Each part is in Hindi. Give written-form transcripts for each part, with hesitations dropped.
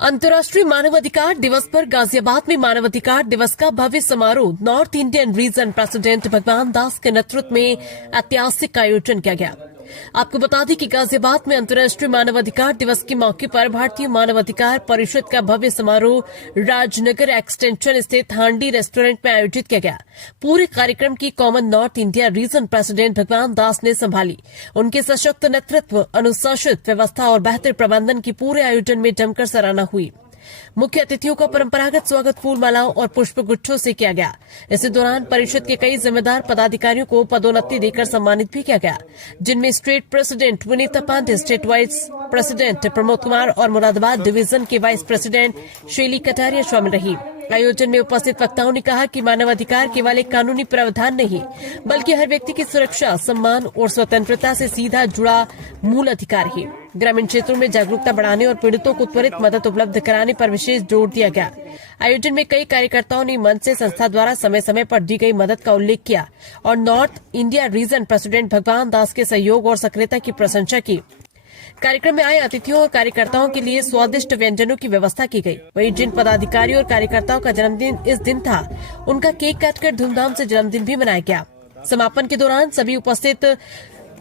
अंतर्राष्ट्रीय मानवाधिकार दिवस पर गाजियाबाद में मानवाधिकार दिवस का भव्य समारोह नॉर्थ इंडियन रीजन प्रेसिडेंट भगवान दास के नेतृत्व में ऐतिहासिक आयोजन किया गया। आपको बता दें कि गाजियाबाद में अंतर्राष्ट्रीय मानवाधिकार दिवस के मौके पर भारतीय मानवाधिकार परिषद का भव्य समारोह राजनगर एक्सटेंशन स्थित हांडी रेस्टोरेंट में आयोजित किया गया। पूरे कार्यक्रम की common north India region president भगवान दास ने संभाली। उनके सशक्त नेतृत्व, अनुशासित व्यवस्था और बेहतर प्रबंधन की पूरे आयोजन में जमकर सराहना हुई। मुख्य अतिथियों का परंपरागत स्वागत फूल मालाओं और पुष्प गुच्छों से किया गया। इसी दौरान परिषद के कई जिम्मेदार पदाधिकारियों को पदोन्नति देकर सम्मानित भी किया गया, जिनमें state president Vinita Pandey, state vice president Pramod Kumar और मुरादाबाद डिवीजन के वाइस प्रेसिडेंट शैली कटारिया शामिल रही। आयोजन में उपस्थित वक्ताओं ने कहा कि मानवाधिकार केवल एक कानूनी प्रावधान नहीं, बल्कि हर व्यक्ति की सुरक्षा, सम्मान और स्वतंत्रता से सीधा जुड़ा मूल अधिकार है। ग्रामीण क्षेत्रों में जागरूकता बढ़ाने और पीड़ितों को त्वरित मदद उपलब्ध कराने पर विशेष जोर दिया गया। आयोजन में कई कार्यकर्ताओं ने मंच से संस्था द्वारा समय समय पर दी गई मदद का उल्लेख किया और नॉर्थ इंडिया रीजन प्रेसिडेंट भगवान दास के सहयोग और सक्रियता की प्रशंसा की। कार्यक्रम में आए अतिथियों और कार्यकर्ताओं के लिए स्वादिष्ट व्यंजनों की व्यवस्था की गई। वहीं जिन पदाधिकारियों और कार्यकर्ताओं का जन्मदिन इस दिन था, उनका केक काटकर धूमधाम से जन्मदिन भी मनाया गया। समापन के दौरान सभी उपस्थित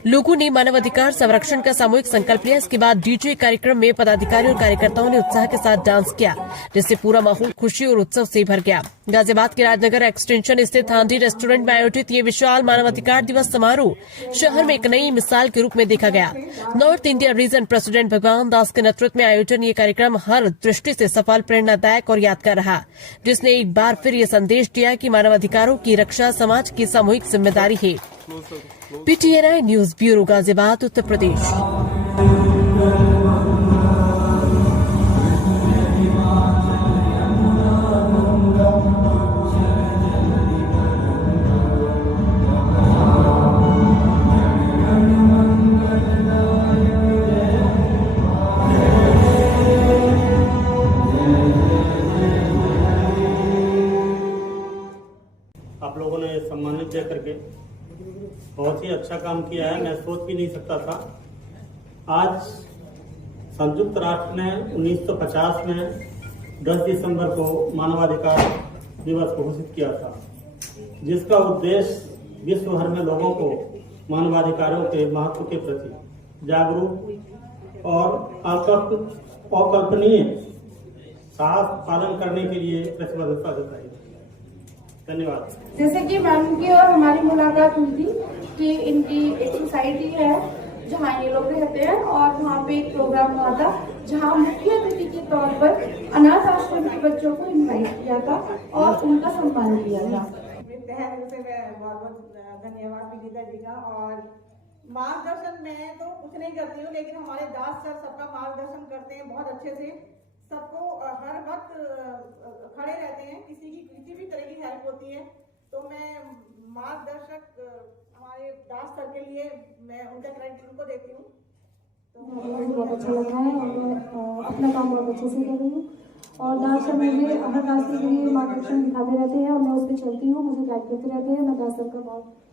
लोगों ने मानवाधिकार संरक्षण का सामूहिक संकल्प लिया। इसके बाद डीजे कार्यक्रम में पदाधिकारियों और कार्यकर्ताओं ने उत्साह के साथ डांस किया, जिससे पूरा माहौल खुशी और उत्सव से भर गया। गाजियाबाद के राजनगर एक्सटेंशन स्थित हांडी रेस्टोरेंट में आयोजित ये विशाल मानवाधिकार दिवस समारोह शहर में एक नई मिसाल के रूप में देखा गया। नॉर्थ इंडिया रीजन प्रेसिडेंट भगवान दास के नेतृत्व में आयोजन ये कार्यक्रम हर दृष्टि से सफल, प्रेरणादायक और यादगार रहा, जिसने एक बार फिर ये संदेश दिया कि मानवाधिकारों की रक्षा समाज की सामूहिक जिम्मेदारी है। PTNI news bureau, Ghaziabad, Uttar Pradesh. आप लोगों ने सम्मानित दे करके बहुत ही अच्छा काम किया है। मैं सोच भी नहीं सकता था। आज संयुक्त राष्ट्र ने 1950 में 10 दिसंबर को मानवाधिकार दिवस घोषित किया था, जिसका उद्देश्य विश्व भर में लोगों को मानवाधिकारों के महत्व के प्रति जागरूक और अकल्पनीय साफ पालन करने के लिए प्रतिबद्धता जताई। धन्यवाद। जैसे कि मैम की और हमारी मुलाकात हुई थी कि इनकी एक सोसाइटी है जहाँ ये लोग रहते हैं और वहाँ पे एक प्रोग्राम हुआ था जहाँ मुख्य अतिथि के तौर पर अनाथ आश्रम के बच्चों को इनवाइट किया था और उनका सम्मान किया था। से मैं बहुत धन्यवाद विनीता जी का। और मार्गदर्शन मैं तो कुछ नहीं करती हूँ, लेकिन हमारे दास सर सबका मार्गदर्शन करते हैं बहुत अच्छे से। सबको हर वक्त खड़े रहते हैं, किसी भी तरह की हेल्प होती है तो मैं मार्गदर्शक हमारे दास सर के लिए मैं उनका क्रेडिट उनको देती हूँ। मुझे बहुत अच्छा लग रहा है और मैं अपना काम बहुत अच्छे से कर रही हूँ और दास सर मुझे हर रास्ते के लिए मार्गदर्शन दिखाते रहते हैं और मैं उस पर चलती हूँ, मुझे गाइड करते रहते हैं। मैं दास सर का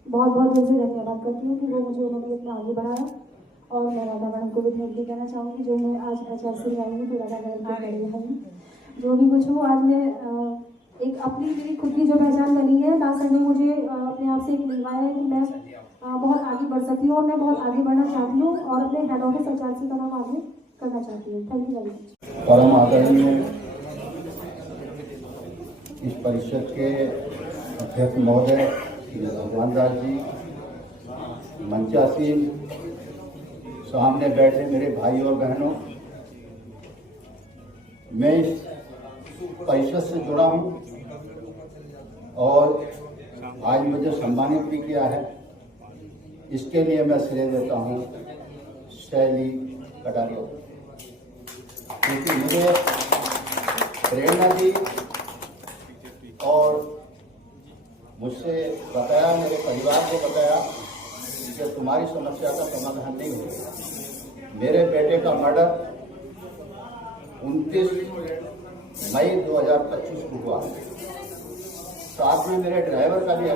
बहुत दिल से धन्यवाद करती हूँ कि वो मुझे उन्होंने इतना आगे बढ़ाया। और मैं राधा मैडम को भी थैंक यू कहना चाहूँगी, जो मैं आज HRC में आई हूँ तो राधा मैडम को बड़ी है। जो भी कुछ हो, आज मैं एक अपनी मेरी खुद की जो पहचान बनी है, दास सर ने मुझे अपने आप से एक मिलवाया है कि मैं बहुत आगे बढ़ सकती हूँ और मैं बहुत आगे बढ़ना चाहती हूँ और अपने हेड ऑफिस HRC का नाम आगे करना चाहती हूँ। Thank you very much. परम आदरणीय इस परिषद के अध्यक्ष महोदय भगवान दास जी, मंचासीन, सामने बैठे मेरे भाई और बहनों, मैं इस परिषद से जुड़ा हूँ और आज मुझे सम्मानित भी किया है। इसके लिए मैं श्रेय देता हूँ शैली कटारिया, क्योंकि मुझे प्रेरणा दी और मुझसे बताया, मेरे परिवार को बताया कि तुम्हारी समस्या का समाधान नहीं होगा। मेरे बेटे का मर्डर 29 मई 2025 को हुआ, साथ में मेरे ड्राइवर का भी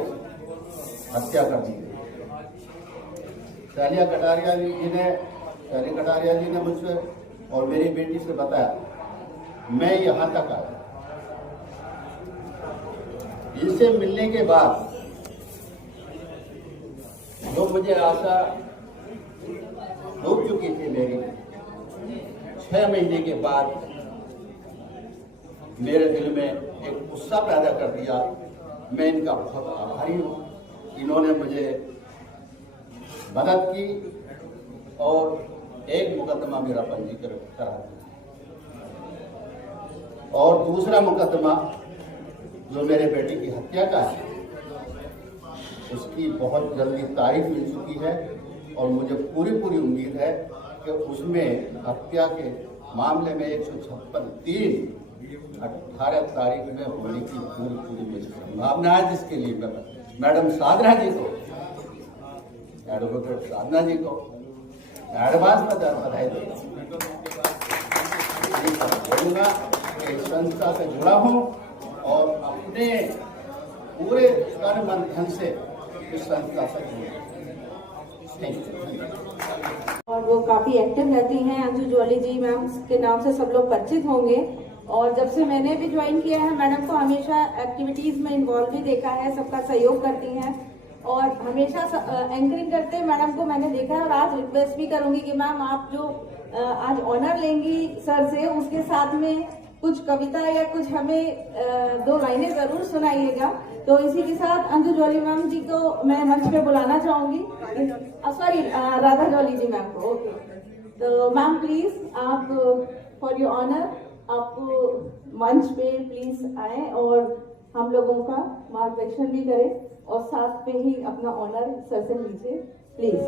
हत्या कर दी गई। शैली कटारिया जी ने मुझसे और मेरी बेटी से बताया मैं यहाँ तक आया। इनसे मिलने के बाद जो मुझे आशा डूब चुकी थी मेरी, 6 महीने के बाद मेरे दिल में एक उत्साह पैदा कर दिया। मैं इनका बहुत आभारी हूँ। इन्होंने मुझे मदद की और एक मुकदमा मेरा पंजीकरण करा दिया और दूसरा मुकदमा जो मेरे बेटे की हत्या का है, उसकी बहुत जल्दी तारीख मिल चुकी है और मुझे पूरी उम्मीद है कि उसमें हत्या के मामले में 156(3) 18 तारीख में होने की पूरी मेरी संभावना है, जिसके लिए मैं मैडम साधना जी को, एडवोकेट साधना जी को एडवांस में बधाई बोलूंगा कि इस संस्था से जुड़ा हूं और अपने पूरे तन मन धन से इस संस्था से जुड़ा। और वो काफ़ी एक्टिव रहती हैं। अंजू जॉली जी मैम के नाम से सब लोग परिचित होंगे। और जब से मैंने भी ज्वाइन किया है, मैडम को हमेशा एक्टिविटीज़ में इन्वॉल्व भी देखा है, सबका सहयोग करती हैं और हमेशा एंकरिंग करते हैं। मैडम को मैंने देखा है और आज रिक्वेस्ट भी करूंगी कि मैम आप जो आज ऑनर लेंगी सर से, उसके साथ में कुछ कविता या कुछ हमें 2 लाइनें जरूर सुनाइएगा। तो इसी के साथ अंजू जॉली मैम जी को मैं मंच पे बुलाना चाहूंगी। सॉरी, राधा जॉली जी मैम को। ओके, तो मैम प्लीज आप फॉर योर ऑनर आप मंच पे प्लीज आए और हम लोगों का मार्गदर्शन भी करें और साथ में ही अपना ऑनर सर से लीजिए प्लीज।